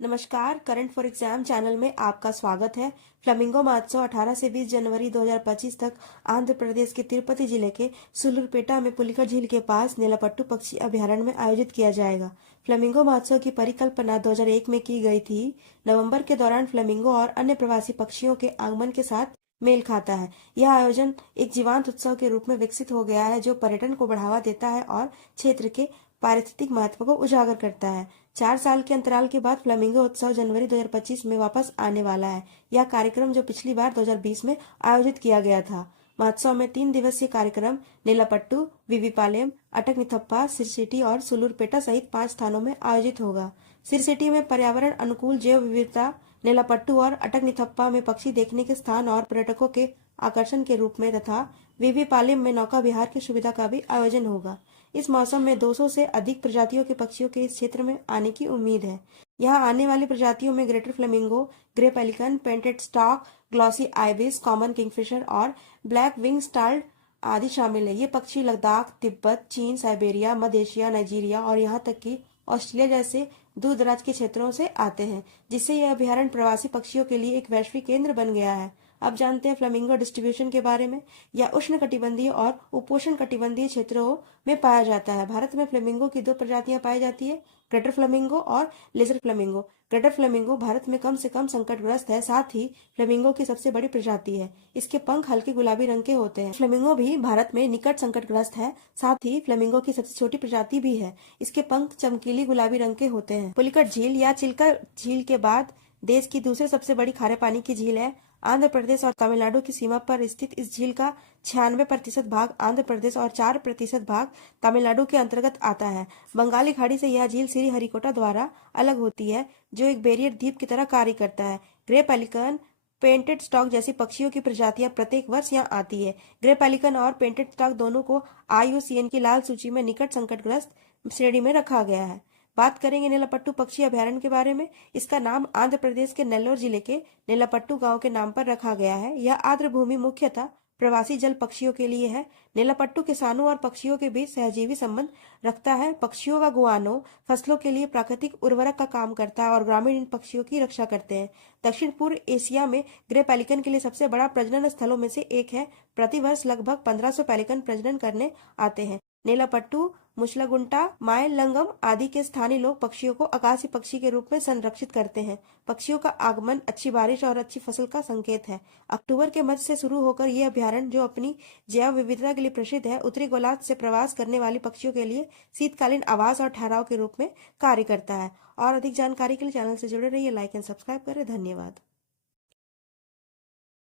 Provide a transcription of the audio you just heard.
नमस्कार, current for exam channel में आपका स्वागत है। फ्लेमिंगो महोत्सव 18 से 20 जनवरी 2025 तक आंध्र प्रदेश के तिरुपति जिले के सुलूरपेटा में पुलिकट झील के पास नेलापट्टू पक्षी अभयारण्य में आयोजित किया जाएगा। फ्लेमिंगो महोत्सव की परिकल्पना 2001 में की गई थी। नवंबर के दौरान फ्लेमिंगो और अन्य प्रवासी पक्षियों के आगमन के साथ मेल खाता है। यह आयोजन एक जीवंत उत्सव के रूप में विकसित हो गया है, जो पर्यटन को बढ़ावा देता है और क्षेत्र के पारिस्थितिक महत्व को उजागर करता है। 4 साल के अंतराल के बाद फ्लेमिंगो उत्सव जनवरी 2025 में वापस आने वाला है। यह कार्यक्रम जो पिछली बार 2020 में आयोजित किया गया था। महोत्सव में 3 दिवसीय कार्यक्रम नेलापट्टू, विवीपालेम, अटकनिथप्पा, सिरसिटी और सुलूरपेटा सहित 5 स्थानों में आयोजित होगा। सिरसिटी में पर्यावरण अनुकूल जैव विविधता, नेलापट्टू और अटकनिथप्पा में पक्षी देखने के स्थान और पर्यटकों के आकर्षण के रूप में तथा विवीपालेम में नौका विहार की सुविधा का भी आयोजन होगा। इस मौसम में 200 से अधिक प्रजातियों के पक्षियों के इस क्षेत्र में आने की उम्मीद है। यहाँ आने वाली प्रजातियों में greater flamingo, grey pelican, painted stock, glossy ibis, common Kingfisher और ब्लैक विंग स्टार्ड आदि शामिल है। ये पक्षी लद्दाख, तिब्बत, चीन, साइबेरिया, मध्य एशिया, नाइजीरिया और यहाँ तक कि ऑस्ट्रेलिया जैसे दूर दराज के क्षेत्रों से आते हैं, जिससे यह अभ्यारण्य प्रवासी पक्षियों के लिए एक वैश्विक केंद्र बन गया है। अब जानते हैं फ्लेमिंगो डिस्ट्रीब्यूशन के बारे में। यह उष्णकटिबंधीय और उपोष्ण कटिबंधीय क्षेत्रों में पाया जाता है। भारत में फ्लेमिंगो की 2 प्रजातियां पाई जाती है, ग्रेटर फ्लेमिंगो और lesser flamingo. Greater flamingo Bharat में कम से कम संकटग्रस्त है, साथ ही फ्लेमिंगो की सबसे बड़ी प्रजाति है। इसके पंख हल्के गुलाबी रंग के होते हैं। फ्लेमिंगो भी भारत में निकट संकटग्रस्त है, साथ ही फ्लेमिंगो की सबसे छोटी प्रजाति भी है। इसके पंख चमकीली गुलाबी रंग के होते हैं। पुलिकट झील या चिल्का झील के बाद देश की दूसरी सबसे बड़ी खारे पानी की झील है। आंध्र प्रदेश और तमिलनाडु की सीमा पर स्थित इस झील का 96% भाग आंध्र प्रदेश और 4% भाग तमिलनाडु के अंतर्गत आता है। बंगाली खाड़ी से यह झील श्री हरिकोटा द्वारा अलग होती है, जो एक बैरियर द्वीप की तरह कार्य करता है। ग्रे पेलिकन, पेंटेड स्टॉक जैसी पक्षियों की प्रजातियां प्रत्येक वर्ष यहाँ आती है। ग्रे पेलिकन और पेंटेड स्टॉक दोनों को IUCN की लाल सूची में निकट संकटग्रस्त श्रेणी में रखा गया है। बात करेंगे नेलापट्टू पक्षी अभयारण्य के बारे में। इसका नाम आंध्र प्रदेश के नेल्लोर जिले के नेलापट्टू गांव के नाम पर रखा गया है। यह आर्द्र भूमि मुख्यतः प्रवासी जल पक्षियों के लिए है। नेलापट्टू किसानों और पक्षियों के बीच सहजीवी संबंध रखता है। पक्षियों का गुआनो फसलों के लिए प्राकृतिक उर्वरक का काम करता है और ग्रामीण इन पक्षियों की रक्षा करते हैं। दक्षिण पूर्व एशिया में ग्रे पेलिकन के लिए सबसे बड़ा प्रजनन स्थलों में से एक है। प्रतिवर्ष लगभग 1500 पेलिकन प्रजनन करने आते हैं। नेलापट्टू, मुचलागुंटा, मायलंगम आदि के स्थानीय लोग पक्षियों को आकाशीय पक्षी के रूप में संरक्षित करते हैं। पक्षियों का आगमन अच्छी बारिश और अच्छी फसल का संकेत है। अक्टूबर के मध्य से शुरू होकर यह अभ्यारण्य, जो अपनी जैव विविधता के लिए प्रसिद्ध है, उत्तरी गोलार्ध से प्रवास करने वाली पक्षियों के लिए शीतकालीन आवास और ठहराव के रूप में कार्य करता है। और अधिक जानकारी के लिए चैनल से जुड़े रहिए, लाइक एंड सब्सक्राइब करें। धन्यवाद।